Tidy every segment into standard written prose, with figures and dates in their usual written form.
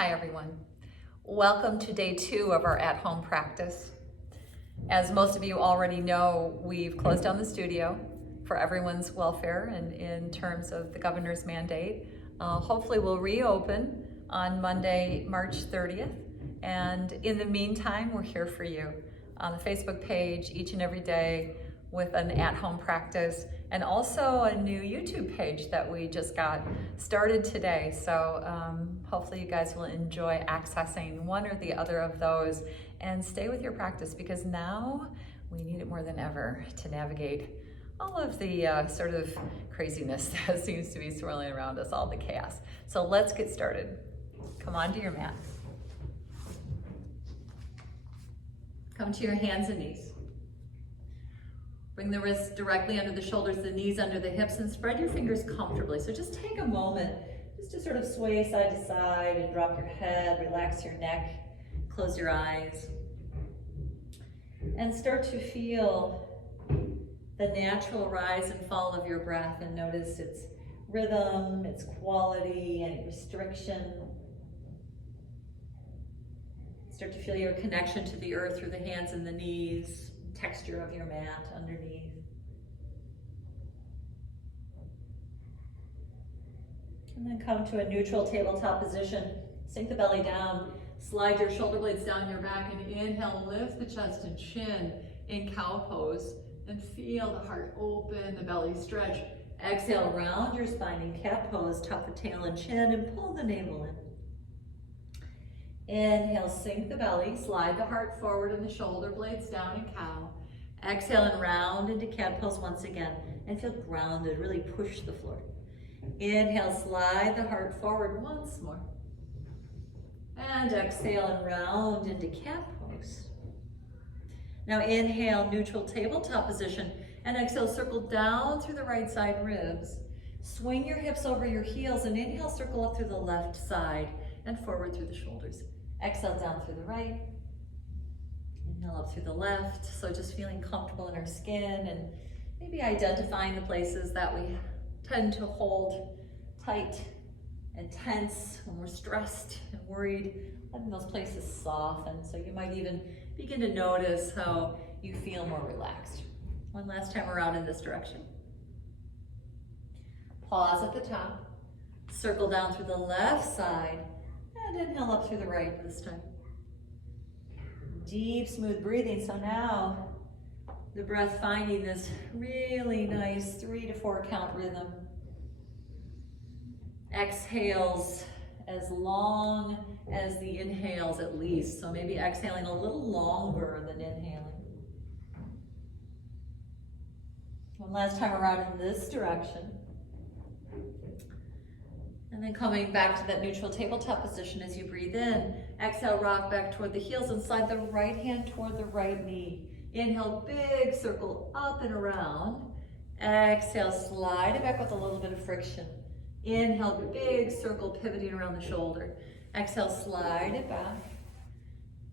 Hi everyone. Welcome to day 2 of our at-home practice. As most of you already know, we've closed down the studio for everyone's welfare and in terms of the governor's mandate. Hopefully we'll reopen on Monday, March 30th. And in the meantime, we're here for you on the Facebook page each and every day with an at-home practice, and also a new YouTube page that we just got started today. So hopefully you guys will enjoy accessing one or the other of those and stay with your practice, because now we need it more than ever to navigate all of the sort of craziness that seems to be swirling around us, all the chaos. So let's get started. Come onto your mat. Come to your hands and knees. Bring the wrists directly under the shoulders, the knees under the hips, and spread your fingers comfortably. So just take a moment just to sort of sway side to side and drop your head, relax your neck, close your eyes, and start to feel the natural rise and fall of your breath, and notice its rhythm, its quality, any restriction. Start to feel your connection to the earth through the hands and the knees, texture of your mat underneath. And then come to a neutral tabletop position. Sink the belly down, slide your shoulder blades down your back, and inhale, lift the chest and chin in cow pose, and feel the heart open, the belly stretch. Exhale, round your spine in cat pose, tuck the tail and chin, and pull the navel in. Inhale, sink the belly, slide the heart forward and the shoulder blades down in cow. Exhale and round into cat pose once again, and feel grounded, really push the floor. Inhale, slide the heart forward once more. And exhale and round into cat pose. Now inhale, neutral tabletop position, and exhale, circle down through the right side ribs. Swing your hips over your heels, and inhale, circle up through the left side and forward through the shoulders. Exhale down through the right, inhale up through the left. So just feeling comfortable in our skin and maybe identifying the places that we tend to hold tight and tense when we're stressed and worried, letting those places soften. So you might even begin to notice how you feel more relaxed. One last time around in this direction. Pause at the top, circle down through the left side, and inhale up through the right this time. Deep, smooth breathing. So now the breath finding this really nice 3 to 4 count rhythm. Exhales as long as the inhales at least. So maybe exhaling a little longer than inhaling. One last time around in this direction. And then coming back to that neutral tabletop position as you breathe in. Exhale, rock back toward the heels and slide the right hand toward the right knee. Inhale, big circle up and around. Exhale, slide it back with a little bit of friction. Inhale, big circle pivoting around the shoulder. Exhale, slide it back.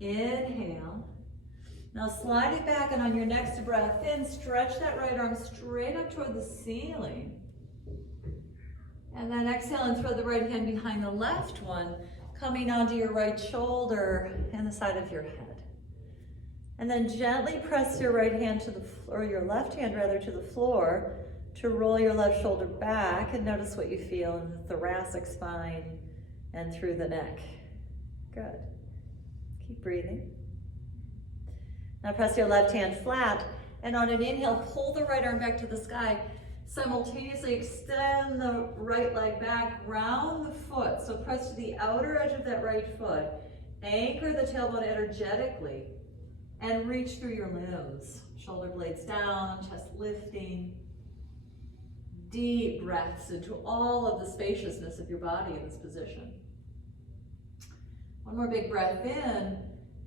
Inhale. Now slide it back, and on your next breath in, stretch that right arm straight up toward the ceiling. And then exhale and throw the right hand behind the left one, coming onto your right shoulder and the side of your head. And then gently press your right hand to the floor, or your left hand rather, to the floor to roll your left shoulder back, and notice what you feel in the thoracic spine and through the neck. Good. Keep breathing. Now press your left hand flat, and on an inhale, pull the right arm back to the sky. Simultaneously extend the right leg back, round the foot. So press to the outer edge of that right foot. Anchor the tailbone energetically and reach through your limbs. Shoulder blades down, chest lifting. Deep breaths into all of the spaciousness of your body in this position. One more big breath in.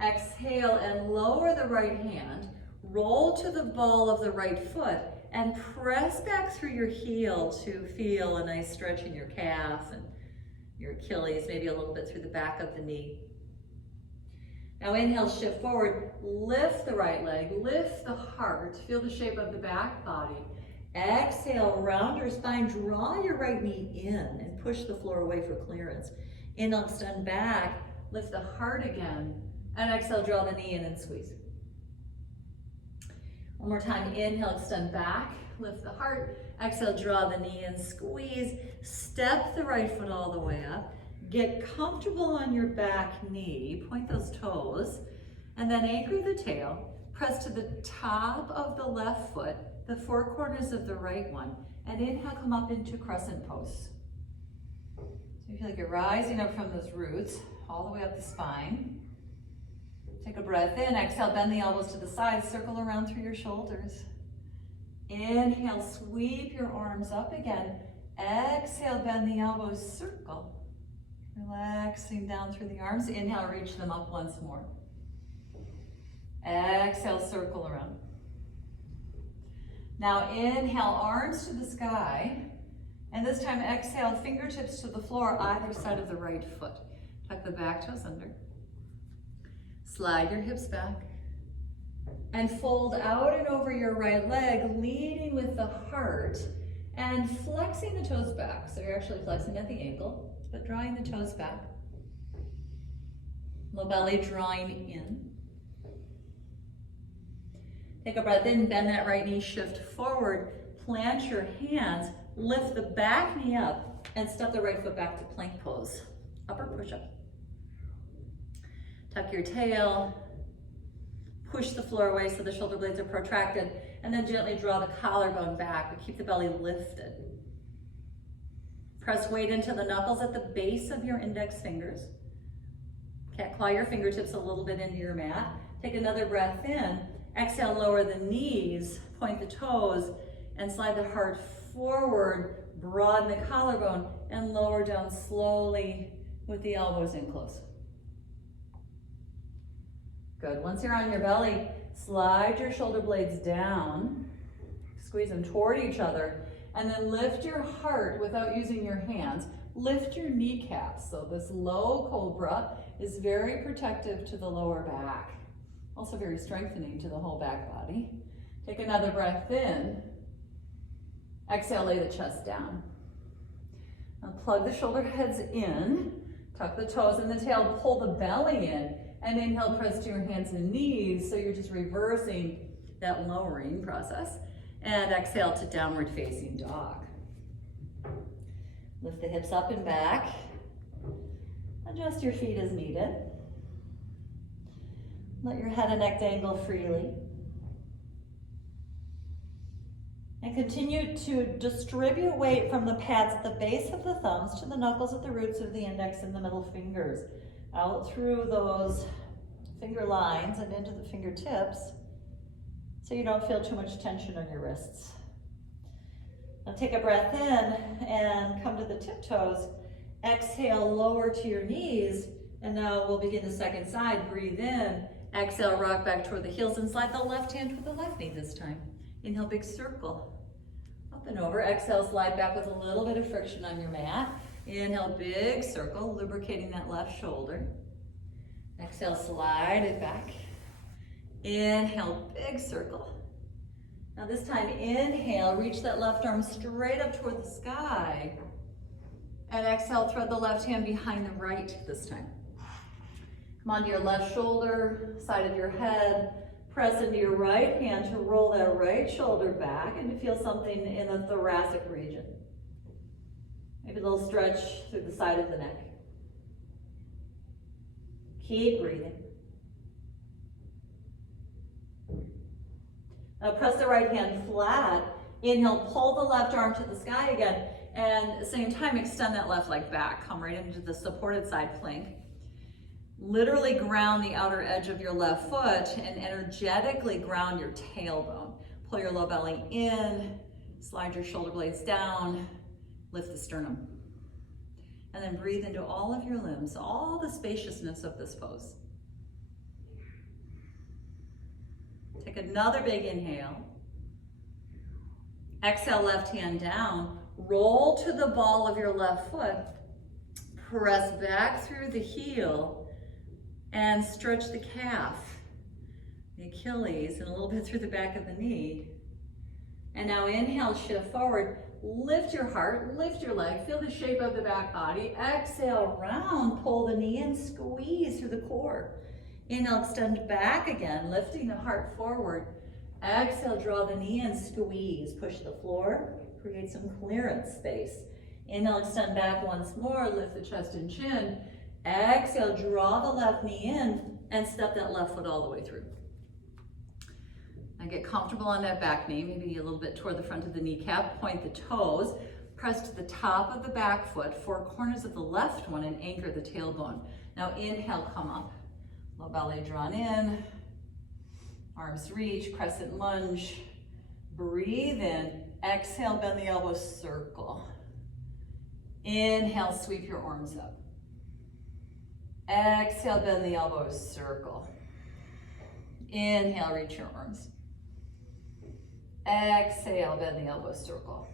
Exhale and lower the right hand. Roll to the ball of the right foot and press back through your heel to feel a nice stretch in your calf and your Achilles, maybe a little bit through the back of the knee. Now inhale, shift forward, lift the right leg, lift the heart, feel the shape of the back body. Exhale, round your spine, draw your right knee in and push the floor away for clearance. Inhale, extend back, lift the heart again, and exhale, draw the knee in and squeeze. One more time, inhale, extend back, lift the heart, exhale, draw the knee and squeeze. Step the right foot all the way up. Get comfortable on your back knee, point those toes, and then anchor the tail. Press to the top of the left foot, the four corners of the right one, and inhale, come up into crescent pose. So you feel like you're rising up from those roots, all the way up the spine. Take a breath in, exhale, bend the elbows to the side, circle around through your shoulders. Inhale, sweep your arms up again. Exhale, bend the elbows, circle. Relaxing down through the arms. Inhale, reach them up once more. Exhale, circle around. Now inhale, arms to the sky. And this time exhale, fingertips to the floor, either side of the right foot. Tuck the back toes under. Slide your hips back. And fold out and over your right leg, leading with the heart and flexing the toes back. So you're actually flexing at the ankle, but drawing the toes back. Low belly drawing in. Take a breath in, bend that right knee, shift forward, plant your hands, lift the back knee up, and step the right foot back to plank pose. Upper push-up. Tuck your tail, push the floor away so the shoulder blades are protracted, and then gently draw the collarbone back, but keep the belly lifted. Press weight into the knuckles at the base of your index fingers. Cat claw your fingertips a little bit into your mat. Take another breath in. Exhale, lower the knees, point the toes, and slide the heart forward, broaden the collarbone, and lower down slowly with the elbows in close. Good. Once you're on your belly, slide your shoulder blades down, squeeze them toward each other, and then lift your heart without using your hands. Lift your kneecaps. So this low cobra is very protective to the lower back. Also very strengthening to the whole back body. Take another breath in. Exhale, lay the chest down. Now plug the shoulder heads in, tuck the toes and the tail, pull the belly in, and inhale, press to your hands and knees, so you're just reversing that lowering process. And exhale to downward facing dog. Lift the hips up and back. Adjust your feet as needed. Let your head and neck dangle freely. And continue to distribute weight from the pads at the base of the thumbs to the knuckles at the roots of the index and the middle fingers. Out through those finger lines and into the fingertips so you don't feel too much tension on your wrists. Now take a breath in and come to the tiptoes. Exhale, lower to your knees. And now we'll begin the second side. Breathe in. Exhale, rock back toward the heels and slide the left hand toward the left knee this time. Inhale, big circle. Up and over. Exhale, slide back with a little bit of friction on your mat. Inhale, big circle, lubricating that left shoulder. Exhale, slide it back. Inhale, big circle. Now this time, inhale, reach that left arm straight up toward the sky. And exhale, thread the left hand behind the right this time. Come onto your left shoulder, side of your head. Press into your right hand to roll that right shoulder back and to feel something in the thoracic region. Maybe a little stretch through the side of the neck. Keep breathing. Now press the right hand flat. Inhale, pull the left arm to the sky again. And at the same time, extend that left leg back. Come right into the supported side plank. Literally ground the outer edge of your left foot and energetically ground your tailbone. Pull your low belly in, slide your shoulder blades down, lift the sternum. And then breathe into all of your limbs, all the spaciousness of this pose. Take another big inhale. Exhale, left hand down. Roll to the ball of your left foot. Press back through the heel and stretch the calf, the Achilles, and a little bit through the back of the knee. And now inhale, shift forward. lift your heart, lift your leg, feel the shape of the back body. Exhale, round, pull the knee in, squeeze through the core. Inhale, extend back again, lifting the heart forward. Exhale, draw the knee in, squeeze, push the floor, create some clearance space. Inhale, extend back once more, lift the chest and chin. Exhale, draw the left knee in and step that left foot all the way through. Now get comfortable on that back knee, maybe a little bit toward the front of the kneecap. Point the toes, press to the top of the back foot, four corners of the left one, and anchor the tailbone. Now inhale, come up. Low belly drawn in, arms reach, crescent lunge. Breathe in, exhale, bend the elbows, circle. Inhale, sweep your arms up. Exhale, bend the elbows, circle. Inhale, reach your arms. Exhale, bend the elbows, circle.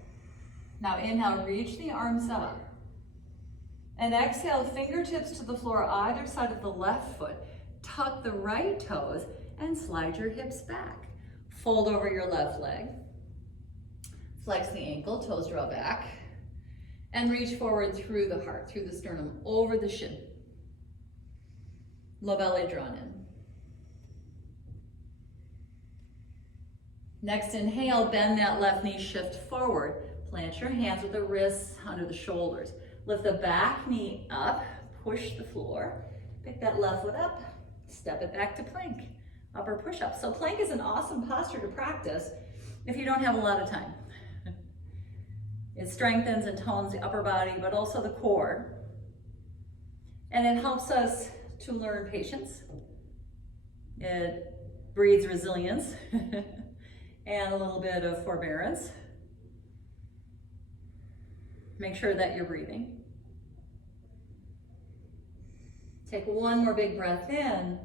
Now inhale, reach the arms up. And exhale, fingertips to the floor either side of the left foot. Tuck the right toes and slide your hips back. Fold over your left leg. Flex the ankle, toes draw back. And reach forward through the heart, through the sternum, over the shin. Low belly drawn in. Next inhale, bend that left knee, shift forward. Plant your hands with the wrists under the shoulders. Lift the back knee up, push the floor. Pick that left foot up, step it back to plank, upper push-up. So plank is an awesome posture to practice if you don't have a lot of time. It strengthens and tones the upper body, but also the core. And it helps us to learn patience. It breeds resilience and a little bit of forbearance. Make sure that you're breathing. Take one more big breath in.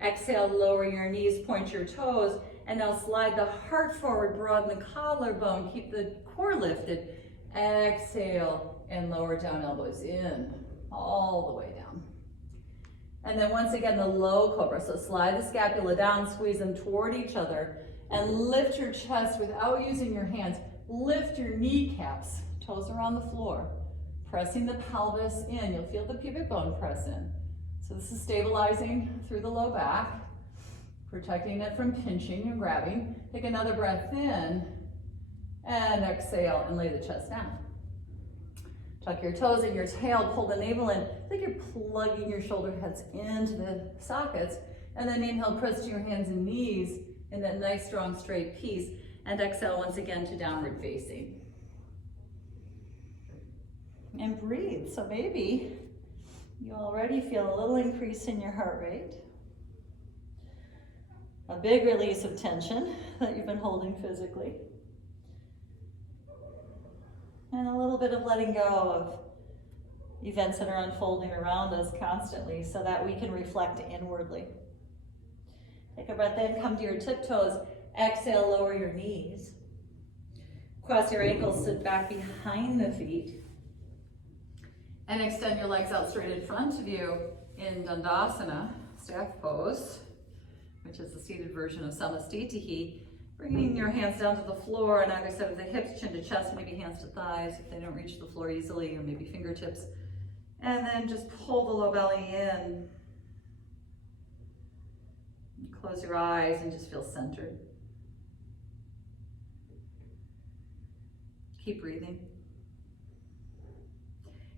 Exhale, lower your knees, point your toes, and now slide the heart forward, broaden the collarbone, keep the core lifted. Exhale, and lower down, elbows in, all the way down. And then once again, the low cobra. So slide the scapula down, squeeze them toward each other, and lift your chest without using your hands. Lift your kneecaps, toes are on the floor. Pressing the pelvis in, you'll feel the pubic bone press in. So this is stabilizing through the low back, protecting it from pinching and grabbing. Take another breath in, and exhale, and lay the chest down. Tuck your toes in your tail, pull the navel in. I think you're plugging your shoulder heads into the sockets. And then inhale, press to your hands and knees in that nice, strong, straight piece. And exhale once again to downward facing. And breathe. So maybe you already feel a little increase in your heart rate. A big release of tension that you've been holding physically. And a little bit of letting go of events that are unfolding around us constantly so that we can reflect inwardly. Take a breath in, come to your tiptoes. Exhale, lower your knees. Cross your ankles, sit back behind the feet. And extend your legs out straight in front of you in Dandasana, staff pose, which is the seated version of Samastitihi. Bringing your hands down to the floor on either side of the hips, chin to chest, maybe hands to thighs if they don't reach the floor easily, or maybe fingertips. And then just pull the low belly in. Close your eyes and just feel centered. Keep breathing.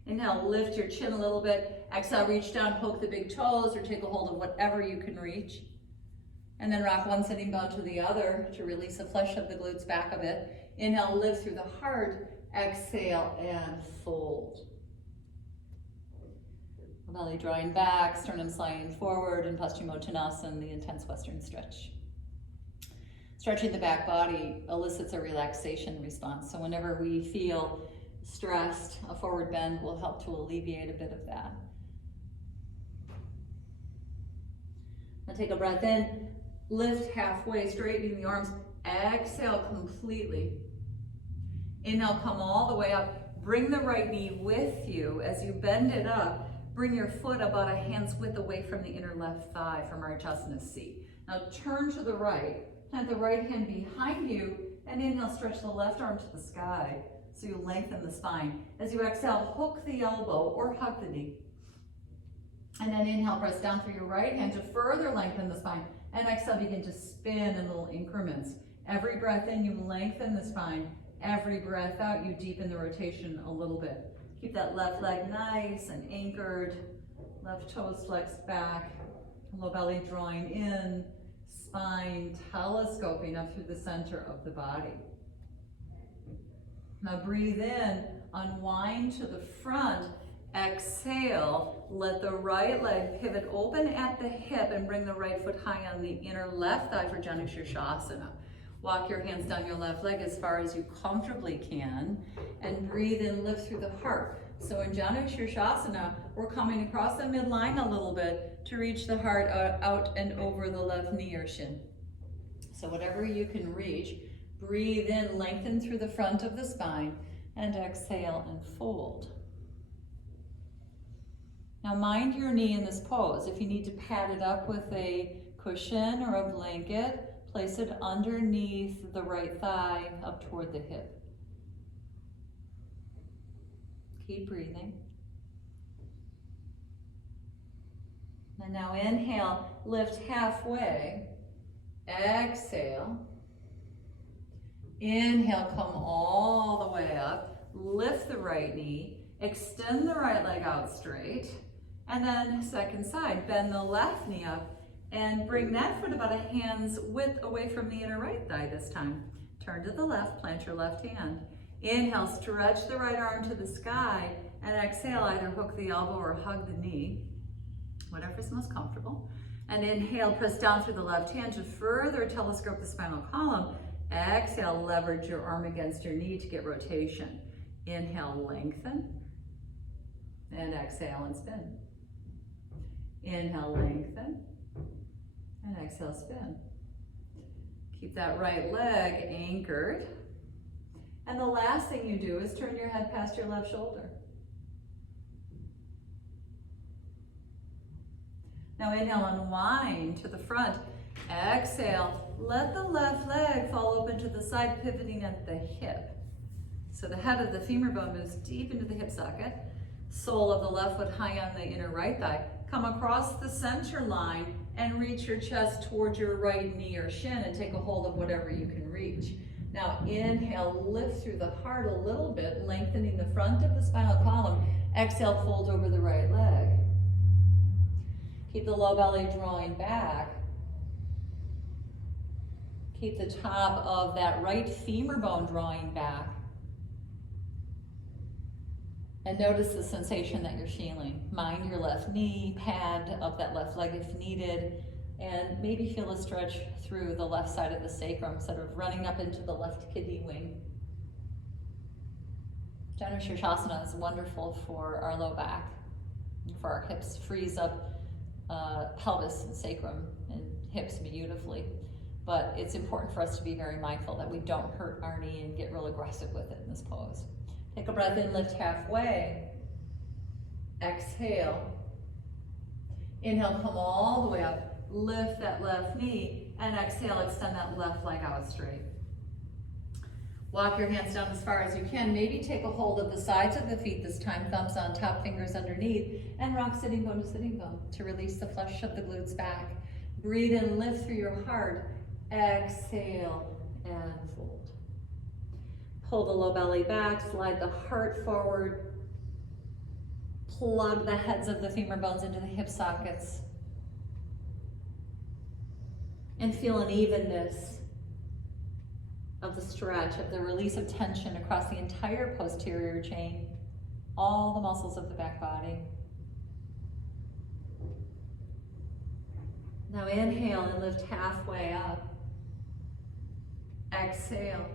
Inhale, lift your chin a little bit. Exhale, reach down, poke the big toes, or take a hold of whatever you can reach. And then rock one sitting bone to the other to release the flesh of the glutes back a bit. Inhale, lift through the heart. Exhale, and fold. Belly drawing back, sternum sliding forward, and Paschimottanasana, the intense Western stretch. Stretching the back body elicits a relaxation response. So whenever we feel stressed, a forward bend will help to alleviate a bit of that. Now take a breath in, lift halfway, straightening the arms. Exhale completely. Inhale, come all the way up. Bring the right knee with you as you bend it up. Bring your foot about a hand's width away from the inner left thigh from Ardhasana C. Now turn to the right. Plant the right hand behind you, and inhale, stretch the left arm to the sky. So you lengthen the spine. As you exhale, hook the elbow or hug the knee. And then inhale, press down through your right hand to further lengthen the spine. And exhale, begin to spin in little increments. Every breath in, you lengthen the spine. Every breath out, you deepen the rotation a little bit. Keep that left leg nice and anchored. Left toes flexed back. Low belly drawing in. Spine telescoping up through the center of the body. Now breathe in, unwind to the front. Exhale, let the right leg pivot open at the hip and bring the right foot high on the inner left thigh for Janu Shirshasana. Walk your hands down your left leg as far as you comfortably can and breathe in, lift through the heart. So in Janu Shirshasana, we're coming across the midline a little bit to reach the heart out and over the left knee or shin. So whatever you can reach, breathe in, lengthen through the front of the spine, and exhale and fold. Now mind your knee in this pose. If you need to pad it up with a cushion or a blanket, place it underneath the right thigh up toward the hip. Keep breathing. And now inhale, lift halfway. Exhale. Inhale, come all the way up. Lift the right knee. Extend the right leg out straight. And then second side, bend the left knee up and bring that foot about a hand's width away from the inner right thigh this time. Turn to the left, plant your left hand. Inhale, stretch the right arm to the sky, and exhale, either hook the elbow or hug the knee, whatever's most comfortable. And inhale, press down through the left hand to further telescope the spinal column. Exhale, leverage your arm against your knee to get rotation. Inhale, lengthen, and exhale and spin. Inhale, lengthen, and exhale, spin. Keep that right leg anchored. And the last thing you do is turn your head past your left shoulder. Now inhale, unwind to the front. Exhale, let the left leg fall open to the side, pivoting at the hip. So the head of the femur bone moves deep into the hip socket. Sole of the left foot high on the inner right thigh. Come across the center line and reach your chest towards your right knee or shin and take a hold of whatever you can reach. Now inhale, lift through the heart a little bit, lengthening the front of the spinal column. Exhale, fold over the right leg. Keep the low belly drawing back. Keep the top of that right femur bone drawing back. And notice the sensation that you're feeling. Mind your left knee, pad up that left leg if needed, and maybe feel a stretch through the left side of the sacrum, sort of running up into the left kidney wing. Janu Shirshasana is wonderful for our low back, for our hips. Frees up pelvis and sacrum and hips beautifully. But it's important for us to be very mindful that we don't hurt our knee and get real aggressive with it in this pose. Take a breath in, lift halfway. Exhale. Inhale, come all the way up. Lift that left knee, and exhale, extend that left leg out straight. Walk your hands down as far as you can. Maybe take a hold of the sides of the feet this time, thumbs on top, fingers underneath, and rock sitting bone to sitting bone to release the flesh of the glutes back. Breathe in, lift through your heart. Exhale, and fold. Pull the low belly back, slide the heart forward. Plug the heads of the femur bones into the hip sockets. And feel an evenness of the stretch, of the release of tension across the entire posterior chain, all the muscles of the back body. Now inhale and lift halfway up. Exhale.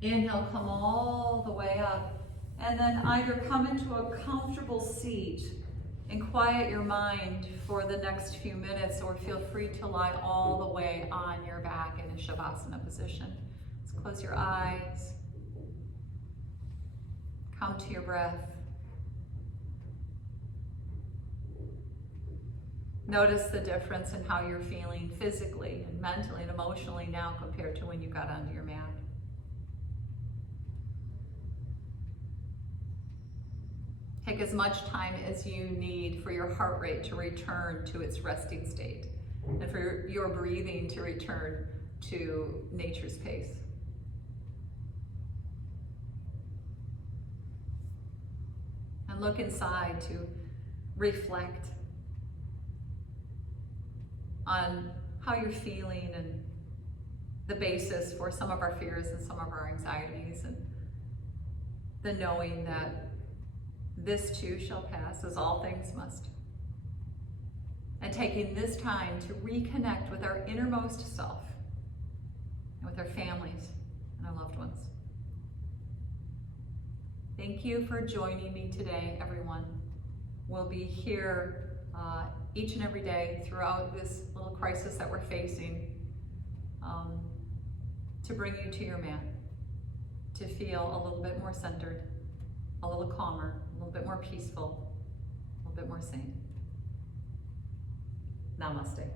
Inhale, come all the way up, and then either come into a comfortable seat and quiet your mind for the next few minutes, or feel free to lie all the way on your back in a Shavasana position. Let's close your eyes. Come to your breath. Notice the difference in how you're feeling physically and mentally and emotionally now compared to when you got onto your mat. Take as much time as you need for your heart rate to return to its resting state and for your breathing to return to nature's pace. And look inside to reflect on how you're feeling and the basis for some of our fears and some of our anxieties, and the knowing that this too shall pass, as all things must. And taking this time to reconnect with our innermost self and with our families and our loved ones. Thank you for joining me today, everyone. We'll be here each and every day throughout this little crisis that we're facing, to bring you to your mat, to feel a little bit more centered, a little calmer, a little bit more peaceful, a little bit more sane. Namaste.